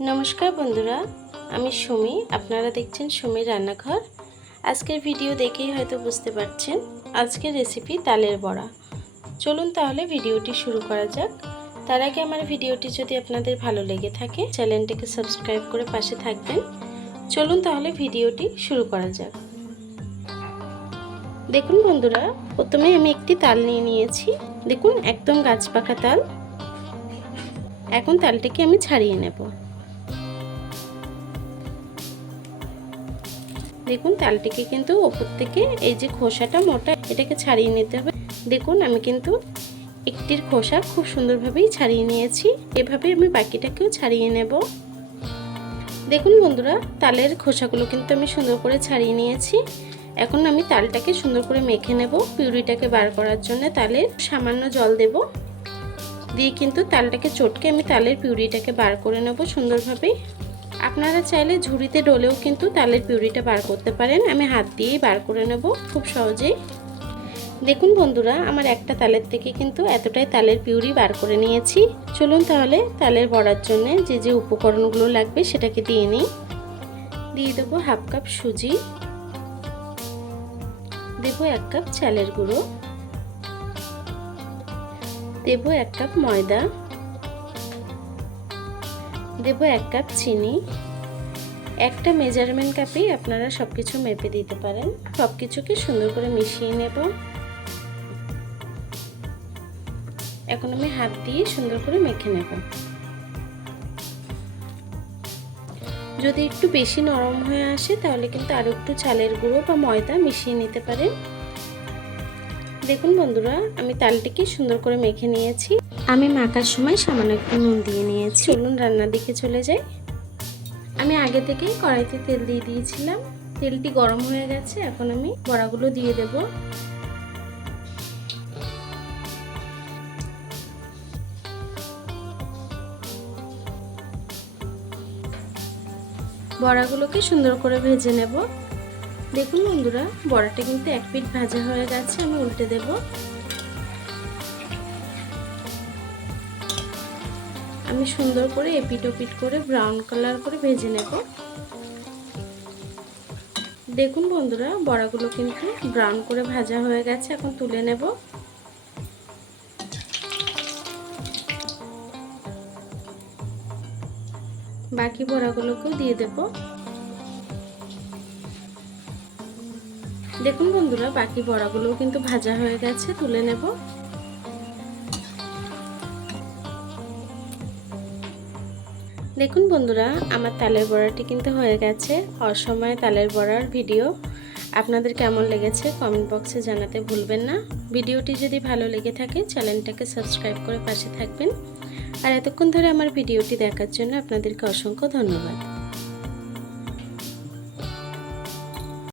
नमस्कार बंधुरा आमी सुमी आपनारा देखছেন सुमी रान्नाघर। आजकेर भिडियो देखेई हयतो बुझते पारछेन आजकेर रेसिपि तालेर बड़ा। चलुन ताहले भिडियोटी शुरू करा जाक। तार आगे आमार भिडियोटी यदि आपनादेर भालो लेगे थाके चैनेलटिके सबस्क्राइब करे पाशे थाकबेन। चलुन ताहले भिडियोटी शुरू करा जाक। देखुन बंधुरा प्रथमे आमी एकटी ताल निये नियेछि। देखुन एकदम गाछ पाका ताल। एखन तालटिके आमी छाड़िये नेब। देखुन तालटिके किन्तु ओपर थेके एई जे खोसाटा मोटा एटाके छाड़िये निते होबे। देखुन आमी किन्तु एकटिर खोसा खूब सुंदरभावेई छाड़िये नियेछि। एभाবে आमी बाकिटाकेও छाड़िये नेब। देखुन बंधुरा तालेर खोसागुलो किन्तु आमी सुंदर करे छाड़िये नियेछि। এখন আমি তালটাকে সুন্দর করে মেখে নেব। পিউরিটাকে বার করার জন্য তালের সামান্য জল দেব। দিয়ে কিন্তু তালটাকে চটকে আমি তালের পিউরিটাকে বার করে নেব সুন্দরভাবে। আপনারা চাইলে ঝুড়িতে ডলেও কিন্তু তালের পিউরিটা বার করতে পারেন। আমি হাত দিয়েই বার করে নেব খুব সহজেই। দেখুন বন্ধুরা আমার একটা তালের থেকে কিন্তু এতটাই তালের পিউরি বার করে নিয়েছি। চলুন তাহলে তালের বড়ার জন্য যে যে উপকরণগুলো লাগবে সেটাকে দিয়ে নিই। দিয়ে দেব হাফ কাপ সুজি, দেব 1 কাপ চালের গুঁড়ো, দেব 1 কাপ ময়দা, দেব 1 কাপ চিনি। একটা মেজারমেন্ট কাপে আপনারা সবকিছু মেপে দিতে পারেন। সবকিছুকে সুন্দর করে মিশিয়ে নেব। এখন আমি হাত দিয়ে সুন্দর করে মেখে নেব। যদি একটু বেশি নরম হয়ে আসে তাহলে কিন্তু আরো একটু চালের গুঁড়ো বা ময়দা মিশিয়ে নিতে পারেন। দেখুন বন্ধুরা আমি তালটিকে সুন্দর করে মেখে নিয়েছি। আমি মাখার সময় সামান্য একটু নুন দিয়ে নিয়েছি। চলুন রান্নার দিকে চলে যাই। আমি আগে থেকেই কড়াইতে তেল দিয়ে দিয়েছিলাম। তেলটি গরম হয়ে গেছে। এখন আমি বড়াগুলো দিয়ে দেব। বড়াগুলোকে সুন্দর করে ভেজে নেব। দেখুন বন্ধুরা বড়াটা কিন্তু এক পিঠ ভাজা হয়ে গেছে। আমি উল্টে দেব। আমি সুন্দর করে এপিট ওপিট করে ব্রাউন কালার করে ভেজে নেব। দেখুন বন্ধুরা বড়াগুলো কিন্তু ব্রাউন করে ভাজা হয়ে গেছে। এখন তুলে নেব। বাকি বড়াগুলোকেও দিয়ে দেব। দেখুন বন্ধুরা বাকি বড়াগুলোও কিন্তু ভাজা হয়ে গেছে, তুলে নেব। দেখুন বন্ধুরা আমার তালের বড়াটি কিন্তু হয়ে গেছে। অসময়ে তালের বড়ার ভিডিও আপনাদের কেমন লেগেছে কমেন্ট বক্সে জানাতে ভুলবেন না। ভিডিওটি যদি ভালো লেগে থাকে চ্যানেলটাকে সাবস্ক্রাইব করে পাশে থাকবেন। আর এতক্ষণ ধরে আমার ভিডিওটি দেখার জন্য আপনাদেরকে অসংখ্য ধন্যবাদ।